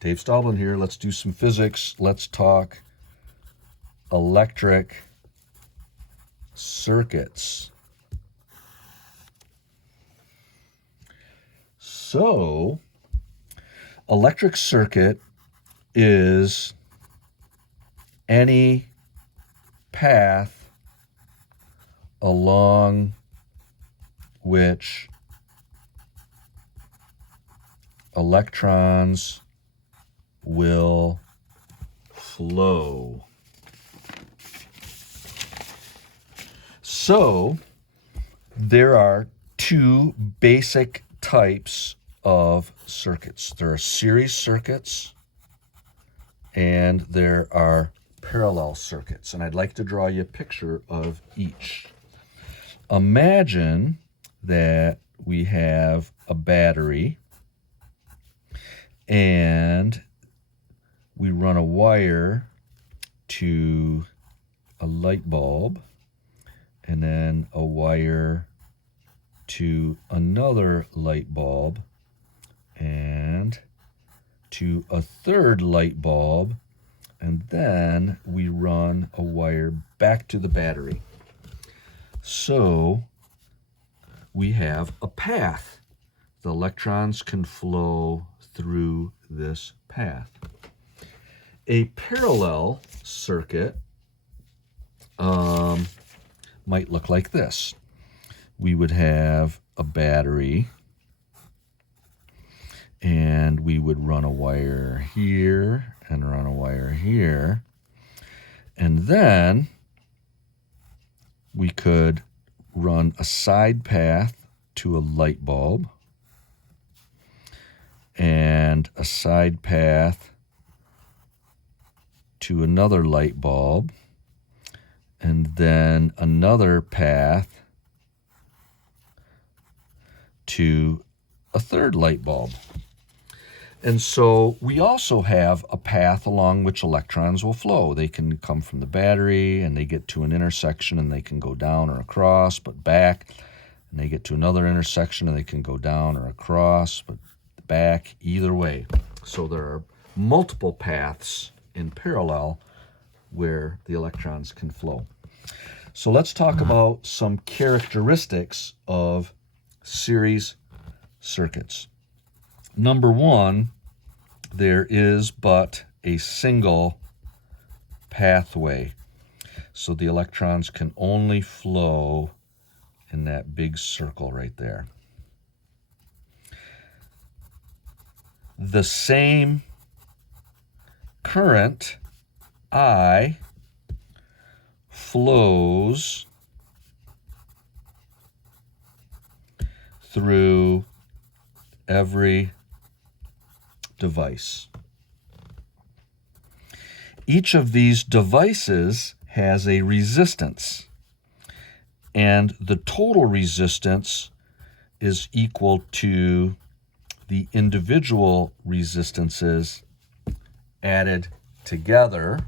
Dave Staublin here. Let's do some physics. Let's talk electric circuits. So, electric circuit is any path along which electrons will flow. So, there are two basic types of circuits. There are series circuits and there are parallel circuits. And I'd like to draw you a picture of each. Imagine that we have a battery and we run a wire to a light bulb and then a wire to another light bulb and to a third light bulb, and then we run a wire back to the battery. So we have a path. The electrons can flow through this path. A parallel circuit might look like this. We would have a battery and we would run a wire here and run a wire here, and then we could run a side path to a light bulb and a side path to another light bulb, and then another path to a third light bulb. And so we also have a path along which electrons will flow. They can come from the battery and they get to an intersection and they can go down or across but back, and they get to another intersection and they can go down or across but back, either way. So there are multiple paths in parallel where the electrons can flow. So let's talk about some characteristics of series circuits. Number one, there is but a single pathway. So the electrons can only flow in that big circle right there. The same current, I, flows through every device. Each of these devices has a resistance, and the total resistance is equal to the individual resistances added together.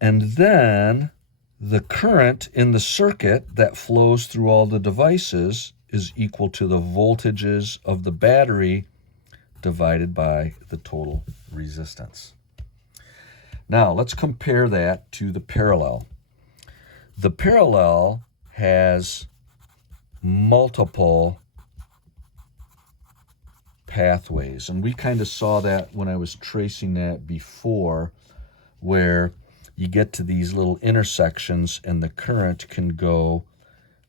And then the current in the circuit that flows through all the devices is equal to the voltages of the battery divided by the total resistance. Now, let's compare that to the parallel. The parallel has multiple pathways, and we kind of saw that when I was tracing that before, where you get to these little intersections and the current can go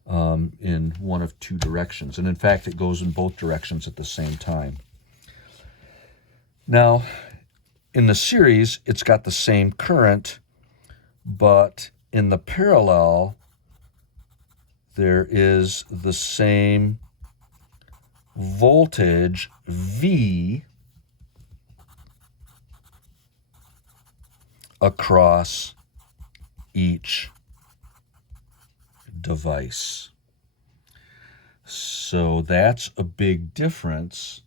in one of two directions. And in fact, it goes in both directions at the same time. Now, in the series, it's got the same current, but in the parallel, there is the same voltage, V, across each device. So that's a big difference.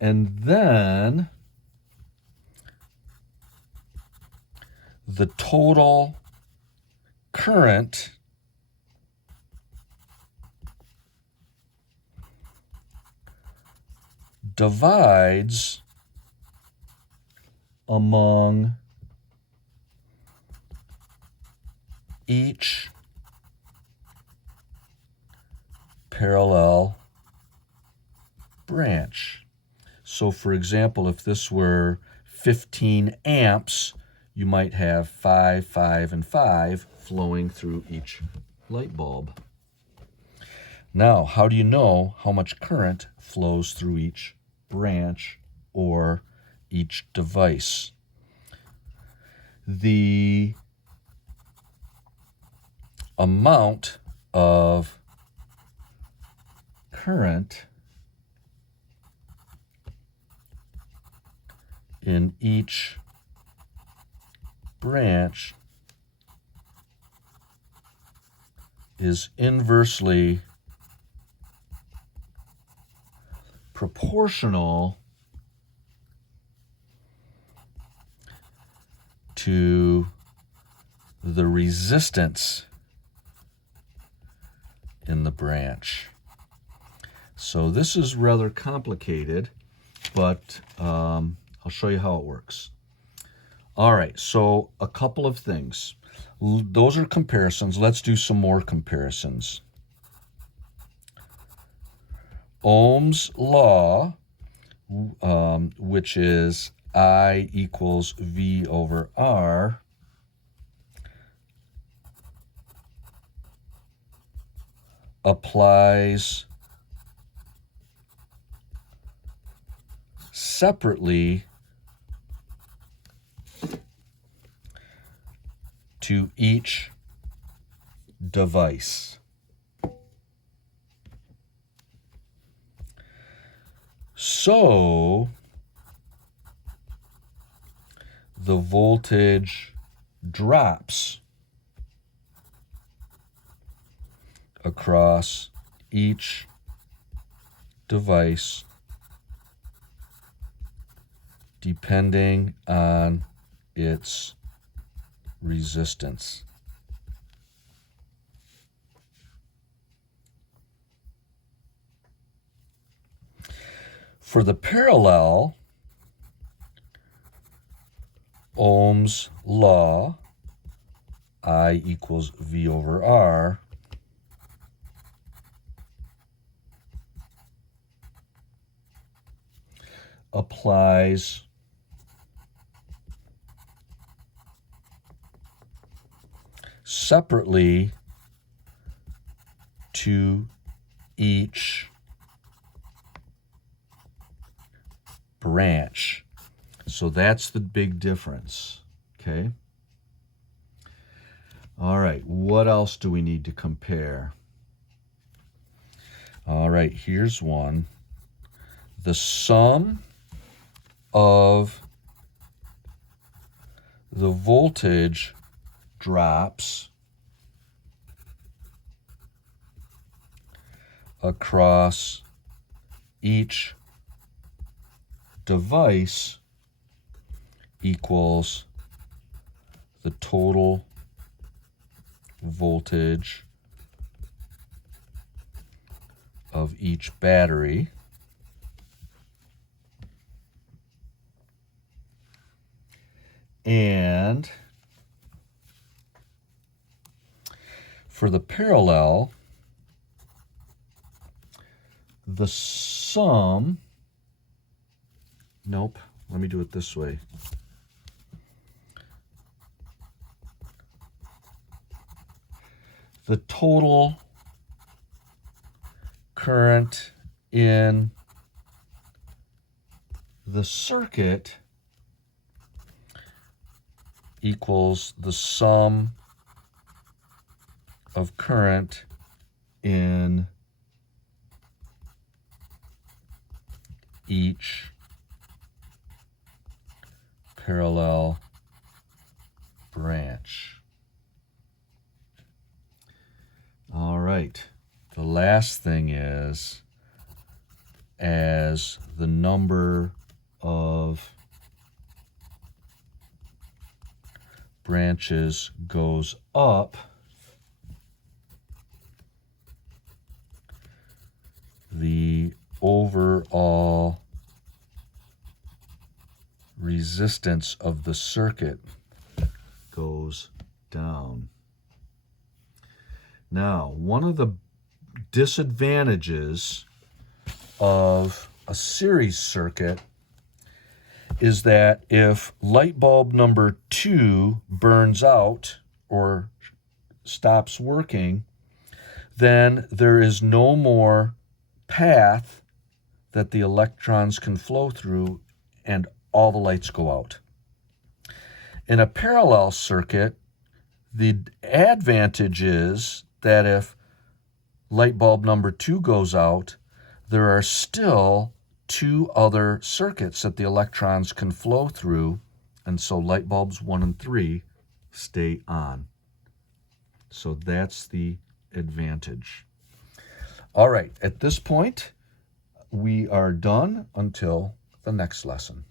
And then the total current divides among each parallel branch. So for example, if this were 15 amps, you might have 5, 5, and 5 flowing through each light bulb. Now, how do you know how much current flows through each branch or each device? The amount of current in each branch is inversely proportional to the resistance in the branch. So this is rather complicated, but I'll show you how it works. All right, so a couple of things. Those are comparisons. Let's do some more comparisons. Ohm's law, which is I equals V over R, applies separately to each device. So the voltage drops across each device depending on its resistance. For the parallel, Ohm's law, I equals V over R, applies separately to each branch. So that's the big difference, okay? All right, what else do we need to compare? All right, here's one. The sum of the voltage drops across each device equals the total voltage of each battery and for the parallel, the sum, nope, let me do it this way. The total current in the circuit equals the sum of current in each parallel branch. All right, the last thing is, as the number of branches goes up, the overall resistance of the circuit goes down. Now, one of the disadvantages of a series circuit is that if light bulb number 2 burns out or stops working, then there is no more path that the electrons can flow through and all the lights go out. In a parallel circuit, the advantage is that if light bulb number 2 goes out, there are still 2 other circuits that the electrons can flow through, and so light bulbs 1 and 3 stay on. So that's the advantage. All right, at this point, we are done until the next lesson.